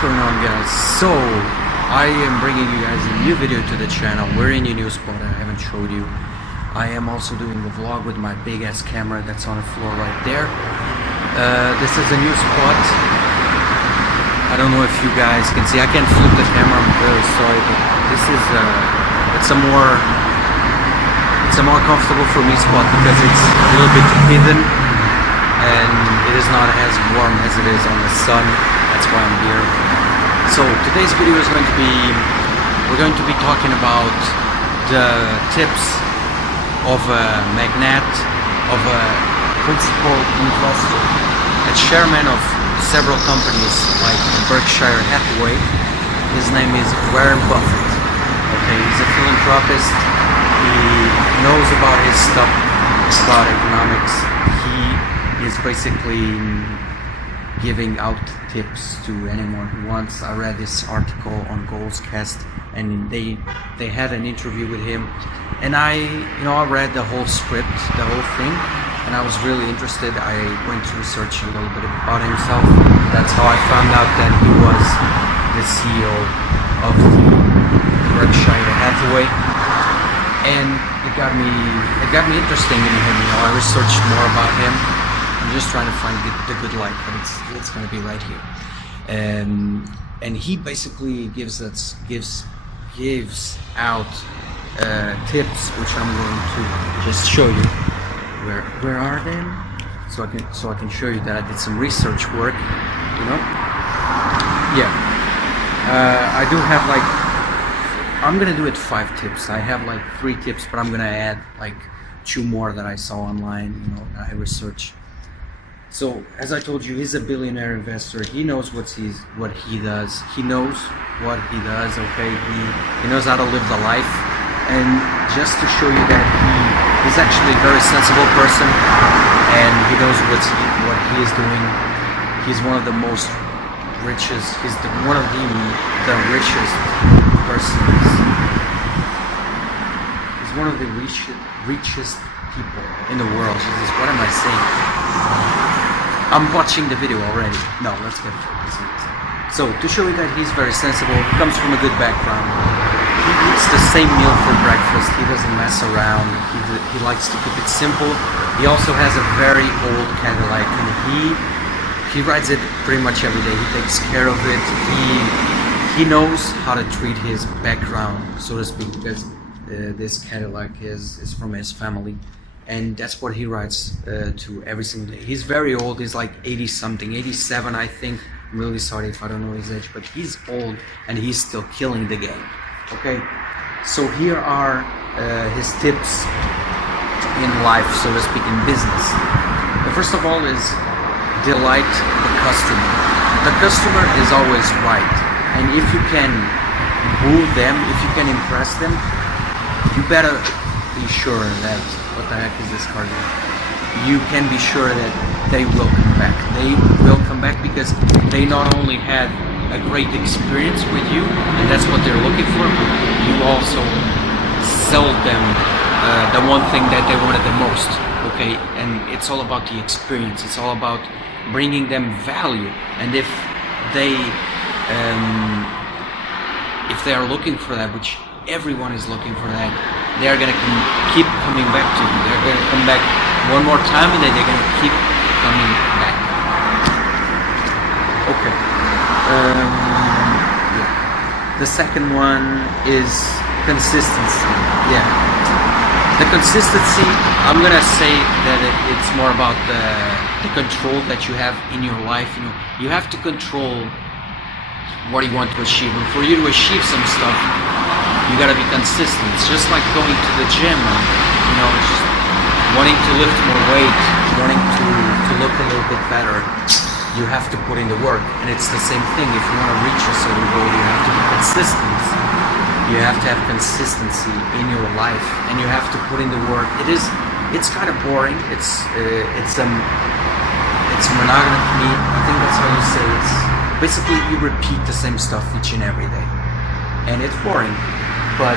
going on, guys? So I am bringing you guys a new video to the channel. We're in a new spot I haven't showed you. I am also doing a vlog with my big ass camera that's on the floor right there. This is a new spot. I don't know if you guys can see. I can't flip the camera, I'm very sorry, but this is it's a more comfortable for me spot because it's a little bit hidden and it is not as warm as it is on the sun. That's why I'm here. So today's video is going to be, we're going to be talking about the tips of a magnate, of a principal investor, a chairman of several companies like Berkshire Hathaway. His name is Warren Buffett. Okay, he's a philanthropist. He knows about his stuff, about economics. He is basically giving out tips to anyone who wants. I read this article on Goalscast, and they had an interview with him, and I read the whole script, the whole thing, and I was really interested. I went to research a little bit about himself. That's how I found out that he was the CEO of Berkshire Hathaway, and it got me interested in him. I researched more about him. I'm just trying to find the good light, but it's going to be right here. And he basically gives out tips, which I'm going to just show you. Where are they? So I can show you that I did some research work. Yeah. I do have I'm gonna do it 5 tips. I have 3 tips, but I'm gonna add 2 more that I saw online. I researched. So as I told you, he's a billionaire investor. He knows what he does. He knows what he does. Okay, he knows how to live the life. And just to show you that he's actually a very sensible person, and he knows what he is doing. He's one of the richest. He's one of the richest persons. He's one of the richest people in the world. Jesus, what am I saying? I'm watching the video already. No, let's get it. So to show you that he's very sensible, he comes from a good background. He eats the same meal for breakfast. He doesn't mess around. He likes to keep it simple. He also has a very old Cadillac, and he rides it pretty much every day. He takes care of it. He knows how to treat his background, so to speak, because this Cadillac is from his family. And that's what he rides to every single day. He's very old. He's 80 something, 87 I think. I'm really sorry if I don't know his age, but he's old and he's still killing the game. Okay, so here are his tips in life, so to speak, in business. The first of all is delight the customer. The customer is always right, and if you can woo them, if you can impress them, you better be sure that, what the heck is this card? You can be sure that they will come back. They will come back because they not only had a great experience with you, and that's what they're looking for, but you also sold them the one thing that they wanted the most. Okay, and it's all about the experience. It's all about bringing them value. And if they are looking for that, which everyone is looking for that, they are going to keep coming back to you. They're going to come back one more time, and then they're going to keep coming back. Okay. Yeah. The second one is consistency. Yeah. The consistency, I'm going to say that it's more about the control that you have in your life. You have to control what you want to achieve. And for you to achieve some stuff, you gotta be consistent. It's just like going to the gym, just wanting to lift more weight, wanting to look a little bit better. You have to put in the work, and it's the same thing. If you want to reach a certain goal, you have to be consistent. You have to have consistency in your life, and you have to put in the work. It's kind of boring. It's monogamy. I think that's how you say it. It's basically you repeat the same stuff each and every day, and it's boring. But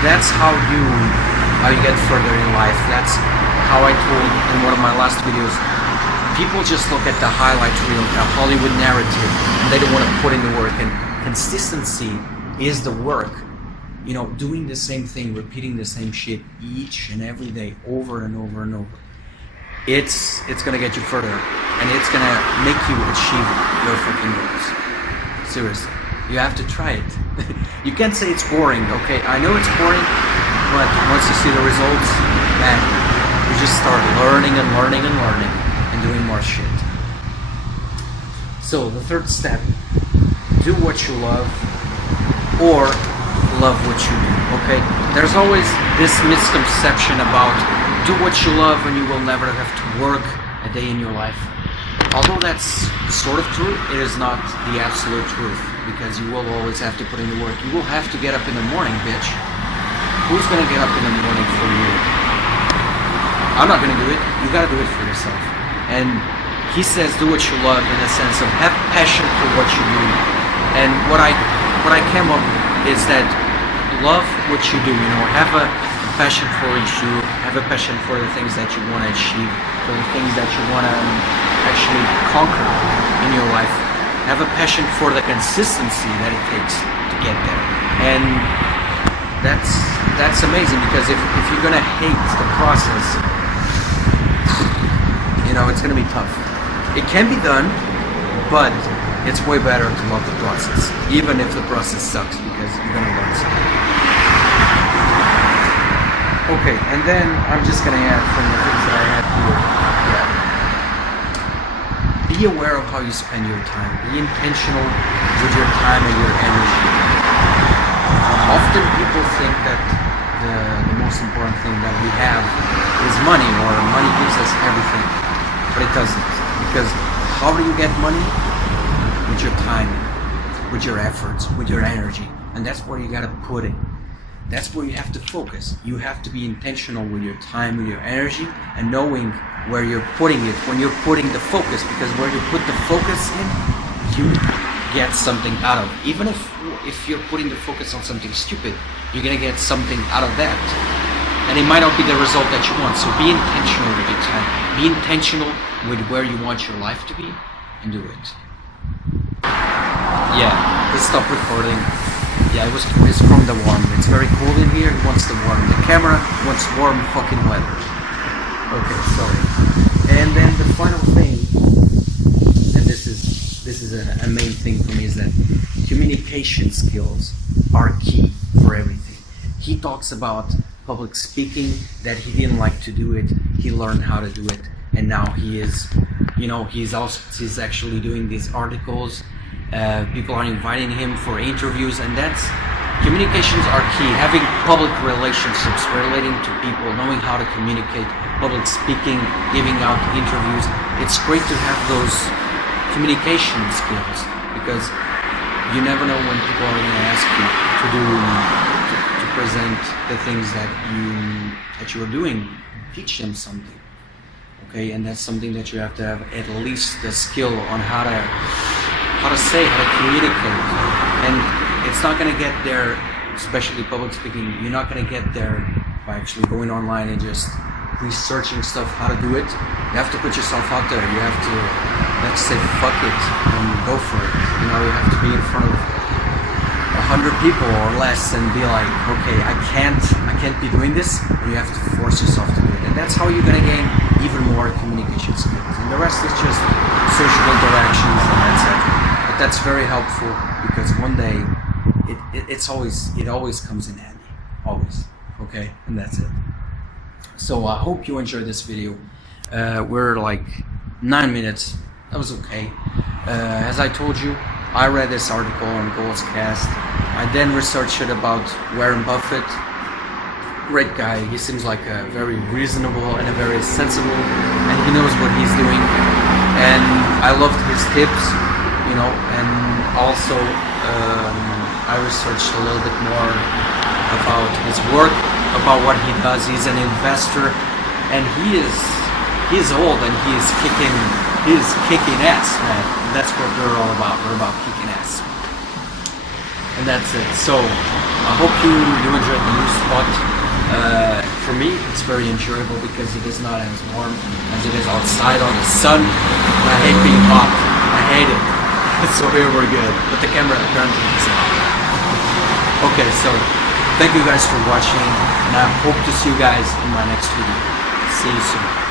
that's how you get further in life. That's how I told in one of my last videos, People just look at the highlight reel, the Hollywood narrative, and they don't want to put in the work. And consistency is the work. You know, doing the same thing, repeating the same shit each and every day, over and over and over. It's gonna get you further, and it's gonna make you achieve your fucking goals. Seriously, you have to try it. You can't say it's boring. Okay, I know it's boring, but once you see the results, man, you just start learning and learning and learning and doing more shit. So the third step: do what you love, or love what you do. Okay, there's always this misconception about do what you love and you will never have to work a day in your life. Although that's sort of true, it is not the absolute truth, because you will always have to put in the work. You will have to get up in the morning, bitch. Who's gonna get up in the morning for you? I'm not gonna do it. You gotta do it for yourself. And he says do what you love, in the sense of have passion for what you do. And what I came up is that love what you do, you know, have a passion for what you do, have a passion for the things that you want to achieve, for the things that you want to actually conquer in your life. Have a passion for the consistency that it takes to get there. And that's amazing, because if you're gonna hate the process, you know, it's gonna be tough. It can be done, but it's way better to love the process, even if the process sucks, because you're gonna learn something. Okay, and then I'm just gonna add from the things that I have here. Yeah. Be aware of how you spend your time. Be intentional with your time and your energy. Often people think that the most important thing that we have is money, or money gives us everything, but it doesn't. Because how do you get money? With your time, with your efforts, with your energy. And that's where you gotta put it. That's where you have to focus. You have to be intentional with your time, with your energy, and knowing where you're putting it, when you're putting the focus, because where you put the focus in, you get something out of. Even if you're putting the focus on something stupid, you're gonna get something out of that. And it might not be the result that you want. So be intentional with your time. Be intentional with where you want your life to be, and do it. Yeah, he stopped recording. Yeah, it's from the warm. It's very cold in here. He wants the warm. The camera wants warm fucking weather. Okay, sorry. And then the final thing, and this is a main thing for me, is that communication skills are key for everything. He talks about public speaking, that he didn't like to do it. He learned how to do it, and now he is, you know, he's actually doing these articles. People are inviting him for interviews, and communications are key. Having public relationships, relating to people, knowing how to communicate, public speaking, giving out interviews. It's great to have those communication skills, because you never know when people are going to ask you to present the things that you are doing. Teach them something. Okay, and that's something that you have to have at least the skill on how to say, how to communicate. And it's not going to get there, especially public speaking, you're not going to get there by actually going online and just researching stuff, how to do it. You have to put yourself out there. You have to say fuck it and go for it. You know, you have to be in front of 100 people or less and be like, okay, I can't be doing this, but you have to force yourself to do it. And that's how you're going to gain even more communication skills. And the rest is just social interactions, and that's it. But that's very helpful, because one day it always comes in handy. Always. Okay? And that's it. So I hope you enjoyed this video. We're like 9 minutes. That was okay. As I told you, I read this article on Goalscast. I then researched it about Warren Buffett. Great guy. He seems like a very reasonable and a very sensible, and he knows what he's doing. And I loved his tips, you know. And also I researched a little bit more about his work, about what he does. He's an investor, and he's old, and he's kicking ass, man. That's what we're all about. We're about kicking ass. And that's it. So I hope you enjoyed the new spot. For me, it's very enjoyable because it is not as warm as it is outside on the sun. I hate being hot. I hate it. So here we're good. But the camera apparently is on. Okay, so thank you guys for watching, and I hope to see you guys in my next video. See you soon.